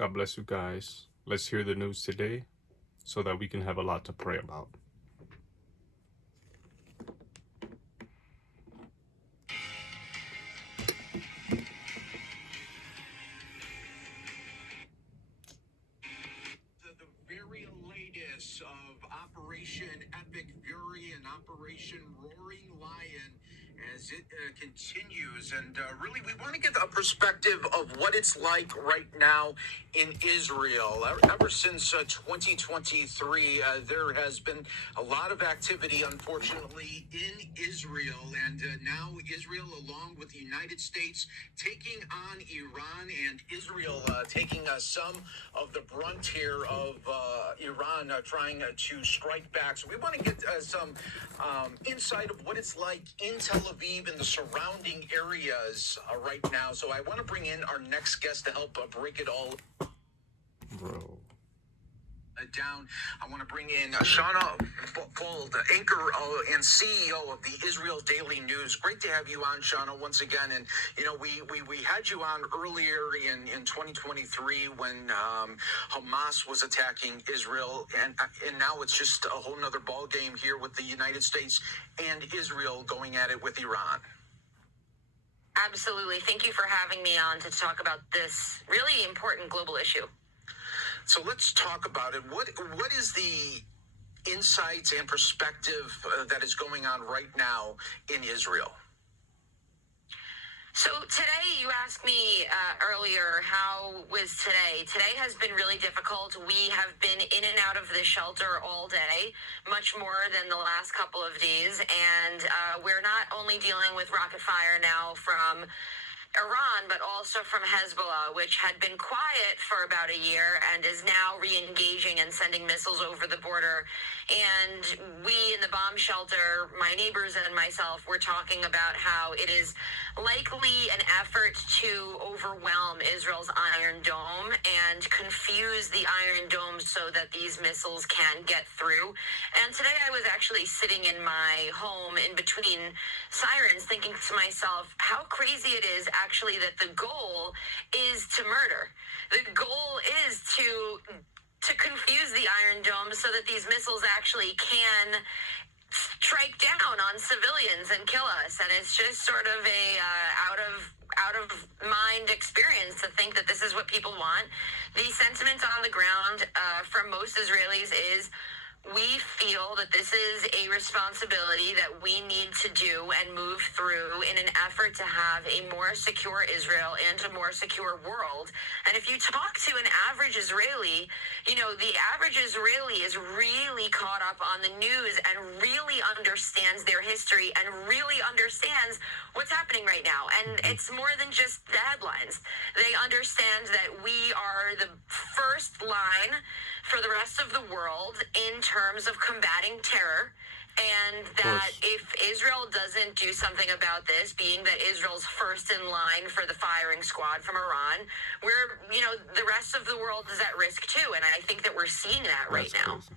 God bless you guys. Let's hear the news today so that we can have a lot to pray about. The very latest of Operation Epic Fury and Operation Roaring Lion as it continues. And really, we want to get a perspective of what it's like right now in Israel. Ever since 2023, there has been a lot of activity, unfortunately, in Israel. And now Israel, along with the United States, taking on Iran, and Israel taking some of the brunt here of Iran trying to strike back. So we want to get some insight of what it's like in Tel Aviv and the surrounding areas right now. So I want to bring in our next guest to help break it all down. I want to bring in Shauna Fold, anchor and CEO of the Israel Daily News. Great to have you on, Shauna, once again. And, you know, we had you on earlier in 2023 when Hamas was attacking Israel. And now it's just a whole nother ball game here with the United States and Israel going at it with Iran. Absolutely. Thank you for having me on to talk about this really important global issue. So let's talk about it. What is the insights and perspective that is going on right now in Israel? So today, you asked me earlier, how was today? Today has been really difficult. We have been in and out of the shelter all day, much more than the last couple of days. And we're not only dealing with rocket fire now from Iran, but also from Hezbollah, which had been quiet for about a year and is now re-engaging and sending missiles over the border. And we in the bomb shelter, my neighbors and myself, were talking about how it is likely an effort to overwhelm Israel's Iron Dome and confuse the Iron Dome so that these missiles can get through. And today I was actually sitting in my home in between sirens thinking to myself how crazy it is actually that the goal is to murder. The goal is to confuse the Iron Dome so that these missiles actually can strike down on civilians and kill us. And it's just sort of a out of mind experience to think that this is what people want. The sentiment on the ground from most Israelis is, we feel that this is a responsibility that we need to do and move through in an effort to have a more secure Israel and a more secure world. And if you talk to an average Israeli, you know, the average Israeli is really caught up on the news and really understands their history and really understands what's happening right now. And it's more than just the headlines. They understand that we are the first line for the rest of the world in terms of combating terror, and that if Israel doesn't do something about this, being that Israel's first in line for the firing squad from Iran, the rest of the world is at risk too. And I think that we're seeing that right now. Crazy.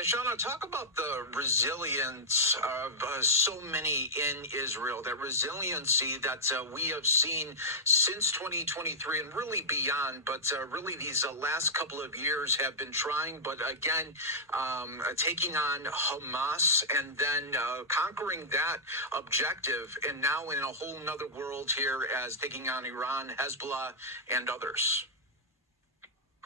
Shauna, talk about the resilience of so many in Israel, that resiliency that we have seen since 2023 and really beyond, but really these last couple of years have been trying, but again, taking on Hamas and then conquering that objective, and now in a whole nother world here as taking on Iran, Hezbollah, and others.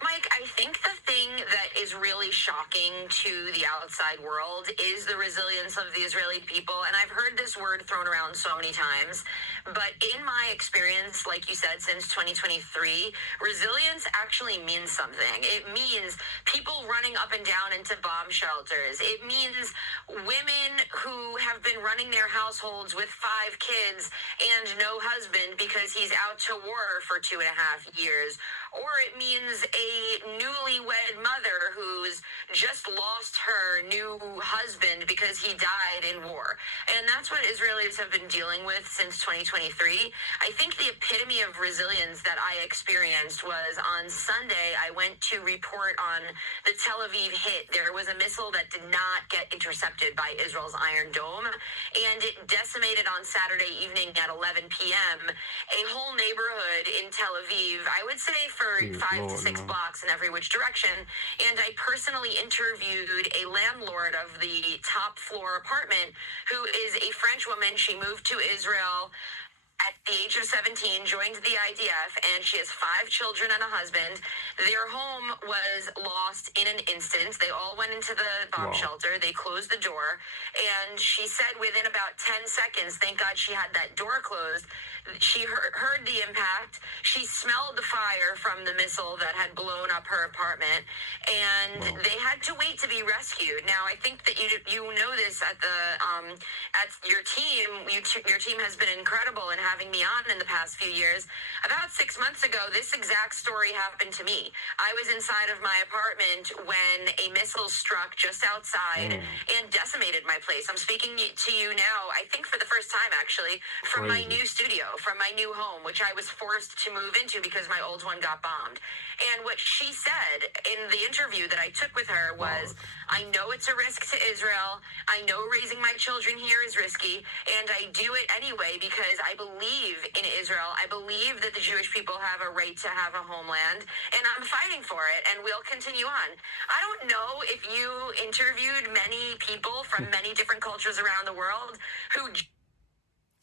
Mike, I think the thing that is really shocking to the outside world is the resilience of the Israeli people. And I've heard this word thrown around so many times. But in my experience, like you said, since 2023, resilience actually means something. It means people running up and down into bomb shelters. It means women who have been running their households with 5 kids and no husband because he's out to war for 2.5 years. Or it means a a newlywed mother who's just lost her new husband because he died in war. And that's what Israelis have been dealing with since 2023. I think the epitome of resilience that I experienced was on Sunday. I went to report on the Tel Aviv hit. There was a missile that did not get intercepted by Israel's Iron Dome, and it decimated on Saturday evening at 11 p.m. a whole neighborhood in Tel Aviv, I would say for 5 to 6 blocks in every which direction. And I personally interviewed a landlord of the top floor apartment who is a French woman. She moved to Israel at the age of 17, joined the IDF, and she has 5 children and a husband. Their home was lost in an instant. They all went into the bomb shelter. They closed the door, and she said within about 10 seconds, thank God she had that door closed, she heard the impact. She smelled the fire from the missile that had blown up her apartment, and they had to wait to be rescued. Now, I think that you know this at the at your team. Your team has been incredible in having me on in the past few years. About 6 months ago, this exact story happened to me. I was inside of my apartment when a missile struck just outside and decimated my place. I'm speaking to you now, I think for the first time actually, from my new studio, from my new home, which I was forced to move into because my old one got bombed. And what she said in the interview that I took with her was, I know it's a risk to Israel. I know raising my children here is risky, and I do it anyway because I believe in Israel. I believe that the Jewish people have a right to have a homeland, and I'm fighting for it, and we'll continue on. I don't know if you interviewed many people from many different cultures around the world who...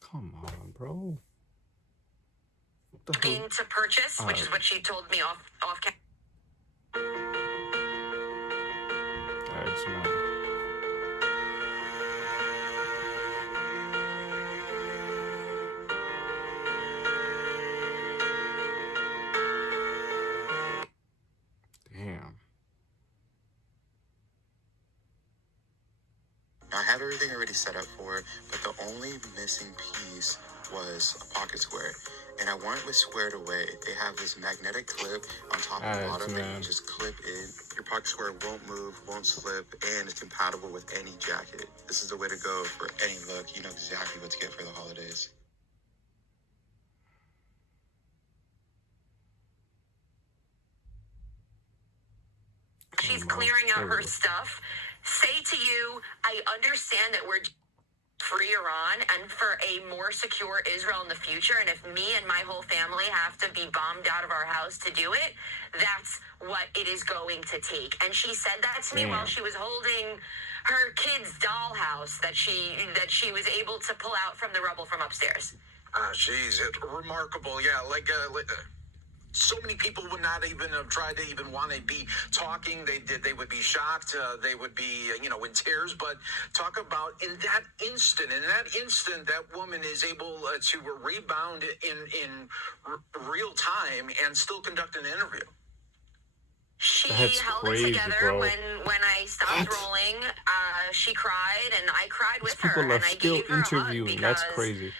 Come on, bro. to purchase, which is what she told me off That's not. Damn. I had everything already set up for it, but the only missing piece was a pocket square. And I want it squared away. They have this magnetic clip on top of the bottom that you just clip in. Your pocket square won't move, won't slip, and it's compatible with any jacket. This is the way to go for any look. You know exactly what to get for the holidays. She's clearing out her stuff. Say to you, I understand that we're free Iran and for a more secure Israel in the future, and if me and my whole family have to be bombed out of our house to do it, that's what it is going to take. And she said that to me while she was holding her kid's dollhouse that she was able to pull out from the rubble from upstairs. Geez, remarkable. Yeah, so many people would not even have tried to even want to be talking. They would be shocked. They would be, in tears. But talk about in that instant, that woman is able to rebound in real time and still conduct an interview. She That's held crazy, it together bro. when I stopped rolling. She cried, and I cried with her, People are and I still gave her a hug interviewing. That's because crazy.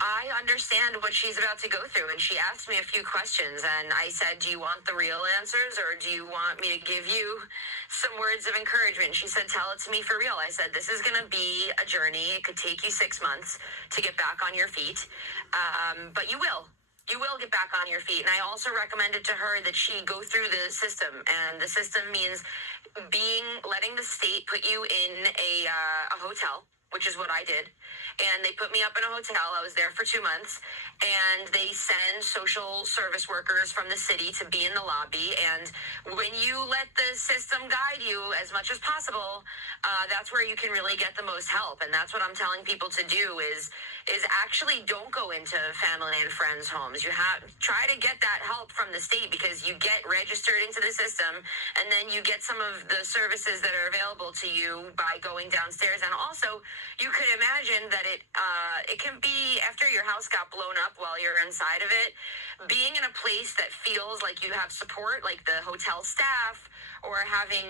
I understand what she's about to go through, and she asked me a few questions, and I said, do you want the real answers, or do you want me to give you some words of encouragement? She said, tell it to me for real. I said, this is going to be a journey. It could take you 6 months to get back on your feet, but you will. You will get back on your feet. And I also recommended to her that she go through the system, and the system means letting the state put you in a hotel, which is what I did. And they put me up in a hotel. I was there for 2 months, and they send social service workers from the city to be in the lobby. And when you let the system guide you as much as possible, that's where you can really get the most help. And that's what I'm telling people to do is actually don't go into family and friends' homes. You try to get that help from the state, because you get registered into the system, and then you get some of the services that are available to you by going downstairs. And also, you could imagine that it can be, after your house got blown up while you're inside of it, being in a place that feels like you have support, like the hotel staff, or having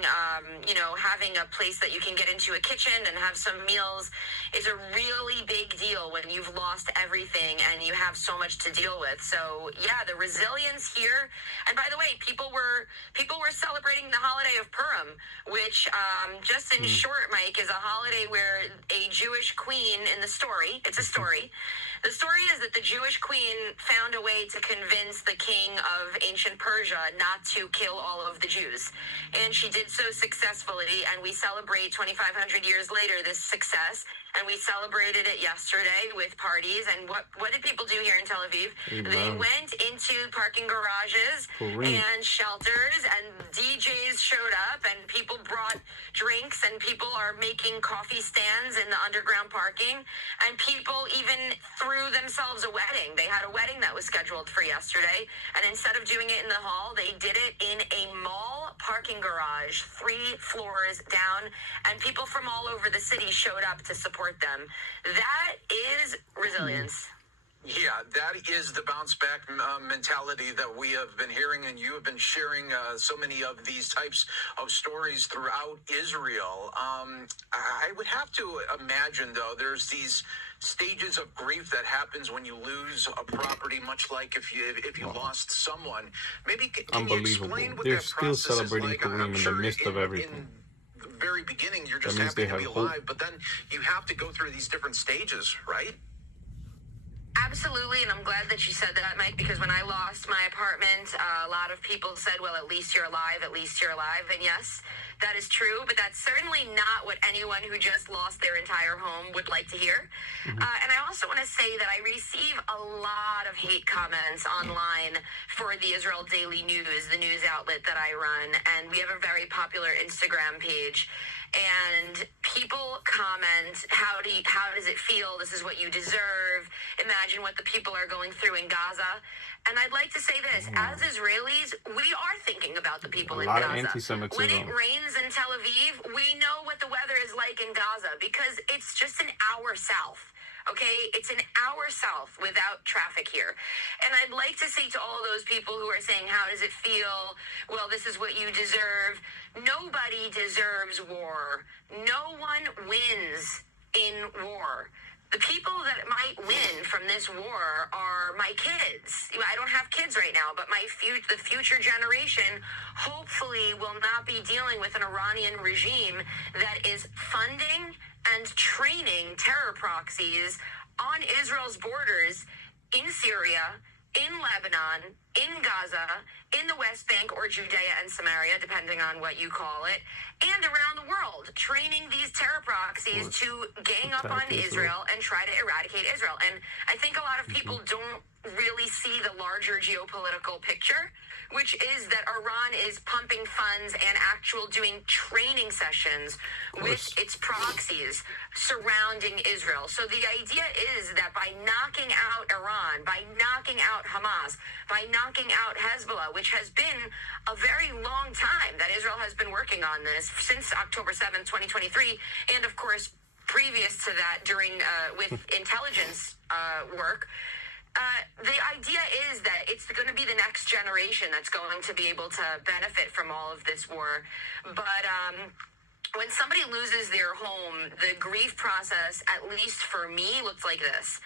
a place that you can get into a kitchen and have some meals, is a really big deal when you've lost everything and you have so much to deal with. So yeah, the resilience here, And by the way, people were celebrating the holiday of Purim, which just in short, Mike, is a holiday where a Jewish queen in the story, it's a story. The story is that the Jewish queen found a way to convince the king of ancient Persia not to kill all of the Jews. And she did so successfully, and we celebrate 2,500 years later this success. And we celebrated it yesterday with parties. And what did people do here in Tel Aviv? They went into parking garages and shelters, and DJs showed up, and people brought drinks, and people are making coffee stands in the underground parking, and people even threw themselves a wedding. They had a wedding that was scheduled for yesterday, and instead of doing it in the hall, they did it in a mall parking garage, 3 floors down, and people from all over the city showed up to support them. That is resilience. Yeah, that is the bounce back mentality that we have been hearing, and you have been sharing so many of these types of stories throughout Israel. I would have to imagine, though, there's these stages of grief that happens when you lose a property, much like if you lost someone. Maybe can you explain what They're that still process celebrating is like? Purim in the midst of everything. In the very beginning, you're just That means happy they to be have alive, hope. but then you have to go through these different stages, right? Absolutely, and I'm glad that you said that, Mike, because when I lost my apartment, a lot of people said, well, at least you're alive, at least you're alive. And yes, that is true, but that's certainly not what anyone who just lost their entire home would like to hear. And I also want to say that I receive a lot of hate comments online for the Israel Daily News, the news outlet that I run, and we have a very popular Instagram page. And people comment, how does it feel? This is what you deserve. Imagine what the people are going through in Gaza. And I'd like to say this, as Israelis, we are thinking about the people in A lot of Gaza. anti-Semitism. When it rains in Tel Aviv, we know what the weather is like in Gaza because it's just an hour south. Okay, it's an hour south without traffic here. And I'd like to say to all those people who are saying, how does it feel? Well, this is what you deserve. Nobody deserves war. No one wins in war. The people that might win from this war are my kids. I don't have kids right now, but the future generation hopefully will not be dealing with an Iranian regime that is funding and training terror proxies on Israel's borders in Syria, in Lebanon, in Gaza, in the West Bank or Judea and Samaria, depending on what you call it, and around the world, training these terror proxies to gang up on Israel and try to eradicate Israel. And I think a lot of people don't really see the larger geopolitical picture, which is that Iran is pumping funds and doing training sessions with its proxies surrounding Israel. So the idea is that by knocking out Iran, by knocking out Hamas, by knocking out Hezbollah, which has been a very long time that Israel has been working on this since October 7th, 2023, and of course previous to that during with intelligence work. The idea is that it's going to be the next generation that's going to be able to benefit from all of this war. But when somebody loses their home, the grief process, at least for me, looks like this.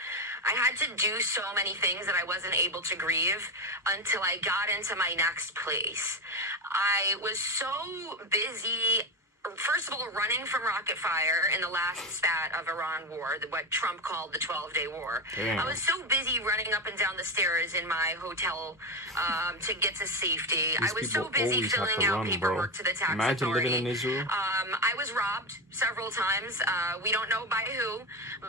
I had to do so many things that I wasn't able to grieve until I got into my next place. I was so busy, first of all, running from rocket fire in the last spat of Iran war, what Trump called the 12-day war. Damn. I was so busy running up and down the stairs in my hotel to get to safety. These I was so people busy always have filling to out run, paperwork bro. to the tax Imagine authority. living in Israel. I was robbed several times. We don't know by who,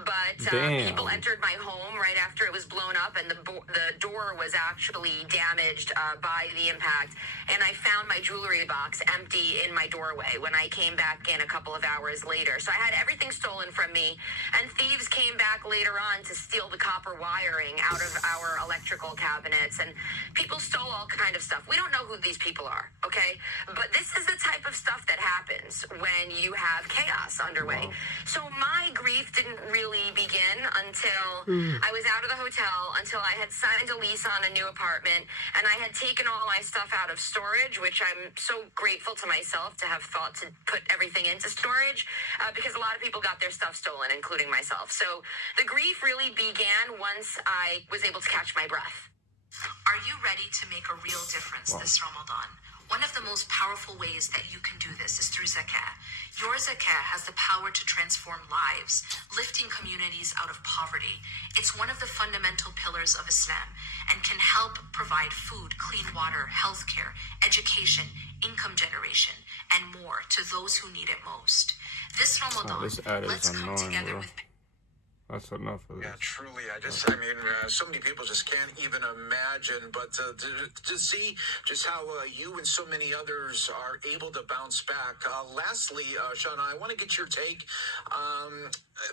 but Damn. people entered my home right after it was blown up, and the door was actually damaged by the impact. And I found my jewelry box empty in my doorway when I came back in a couple of hours later. So I had everything stolen from me, and thieves came back later on to steal the copper wiring out of our electrical cabinets, and people stole all kind of stuff. We don't know who these people are, okay? But this is the type of stuff that happens when you have chaos underway. Wow. So my grief didn't really begin until I was out of the hotel, until I had signed a lease on a new apartment, and I had taken all my stuff out of storage, which I'm so grateful to myself to have thought to put everything into storage, because a lot of people got their stuff stolen, including myself. So the grief really began once I was able to catch my breath. Are you ready to make a real difference this Ramadan? One of the most powerful ways that you can do this is through zakah. Your zakah has the power to transform lives, lifting communities out of poverty. It's one of the fundamental pillars of Islam and can help provide food, clean water, healthcare, education, income generation, and more to those who need it most. This Ramadan, let's come together with... That's enough of this. Yeah, truly. So many people just can't even imagine. But to see just how you and so many others are able to bounce back. Lastly, Shauna, I want to get your take.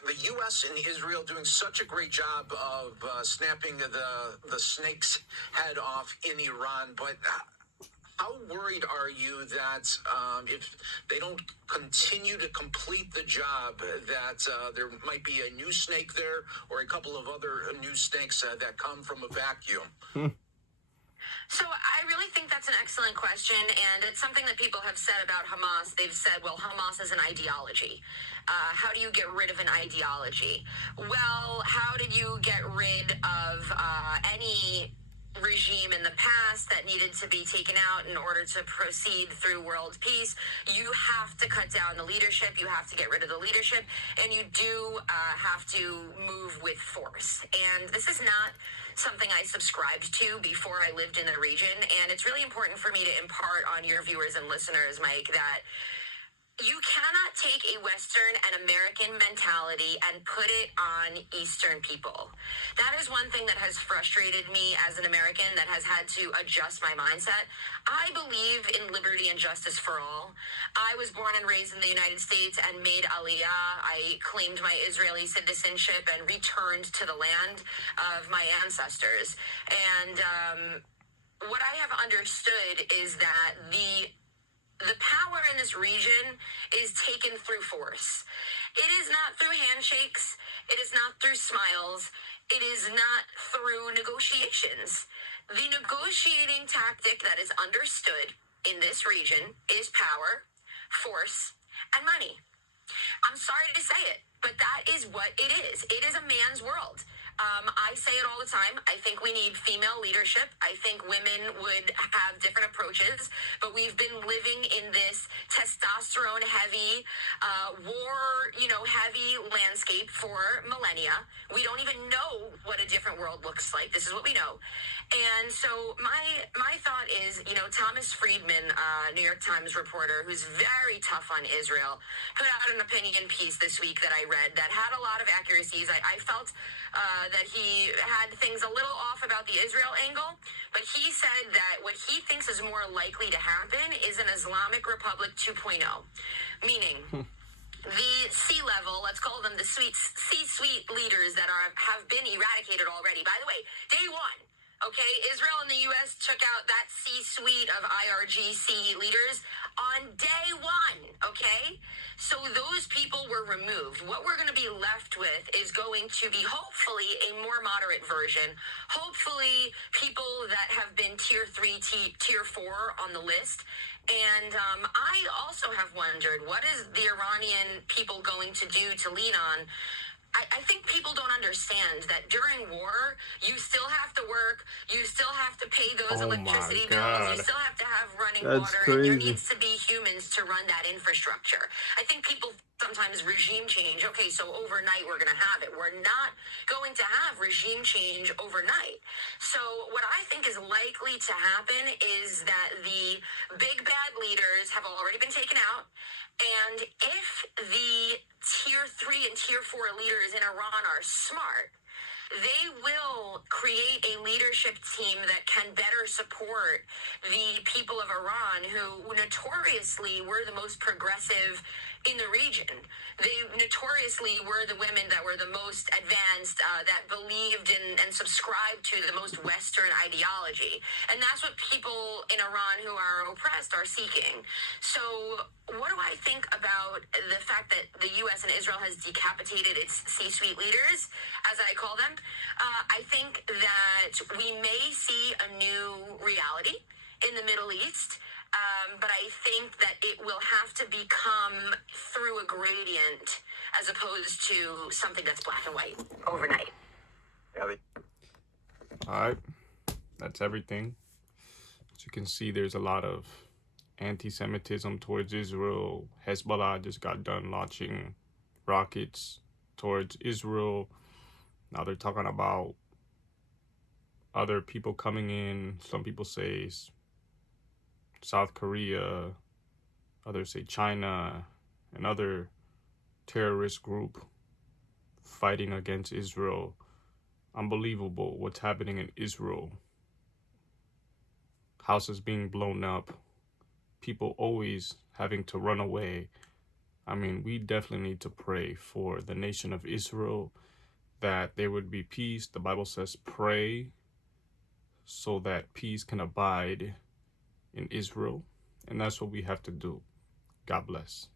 The U.S. and Israel doing such a great job of snapping the snake's head off in Iran, but how worried are you that if they don't continue to complete the job, that there might be a new snake there or a couple of other new snakes that come from a vacuum? So I really think that's an excellent question, and it's something that people have said about Hamas. They've said, well, Hamas is an ideology. How do you get rid of an ideology? Well, how did you get rid of any regime in the past that needed to be taken out in order to proceed through world peace? You have to cut down the leadership, you have to get rid of the leadership, and you do have to move with force. And this is not something I subscribed to before I lived in the region, and it's really important for me to impart on your viewers and listeners, Mike, that you cannot take a Western and American mentality and put it on Eastern people. That is one thing that has frustrated me as an American that has had to adjust my mindset. I believe in liberty and justice for all. I was born and raised in the United States and made Aliyah. I claimed my Israeli citizenship and returned to the land of my ancestors. And what I have understood is that the power in this region is taken through force. It is not through handshakes. It is not through smiles. It is not through negotiations. The negotiating tactic that is understood in this region is power, force, and money. I'm sorry to say it, but that is what it is. It is a man's world. I say it all the time. I think we need female leadership. I think women would have different approaches, but we've been living in this testosterone-heavy, war-heavy landscape for millennia. We don't even know what a different world looks like. This is what we know. And so my thought is, Thomas Friedman, New York Times reporter, who's very tough on Israel, put out an opinion piece this week that I read that had a lot of accuracies. I felt that he had things a little off about the Israel angle, but he said that what he thinks is more likely to happen is an Islamic Republic 2.0, meaning the C-level, let's call them the C-suite leaders that have been eradicated already. By the way, day one, okay, Israel and the U.S. took out that C-suite of IRGC leaders on day one, okay? So those people were removed. What we're going to be left with is going to be hopefully a more moderate version. Hopefully people that have been tier 3, tier 4 on the list. And I also have wondered, what is the Iranian people going to do to lean on? I think people don't understand that during war, you still have to work, you still have to pay those electricity bills, you still have to have running water, and there needs to be humans to run that infrastructure. I think people sometimes regime change, okay, so overnight we're going to have it. We're not going to have regime change overnight. So what I think is likely to happen is that the big bad leaders have already been taken out. And if the tier 3 and tier 4 leaders in Iran are smart, they will create a leadership team that can better support the people of Iran, who notoriously were the most progressive in the region. They notoriously were the women that were the most advanced, that believed in and subscribed to the most Western ideology. And that's what people in Iran who are oppressed are seeking. So what do I think about the fact that the U.S. and Israel has decapitated its C-suite leaders, as I call them? I think that we may see a new reality in the Middle East. But I think that it will have to become through a gradient as opposed to something that's black and white overnight. All right. That's everything. As you can see, there's a lot of anti-Semitism towards Israel. Hezbollah just got done launching rockets towards Israel. Now they're talking about other people coming in. Some people say South Korea, others say China, another terrorist group fighting against Israel. Unbelievable what's happening in Israel. Houses being blown up, people always having to run away. I mean, we definitely need to pray for the nation of Israel, that there would be peace. The Bible says pray so that peace can abide in Israel. And that's what we have to do. God bless.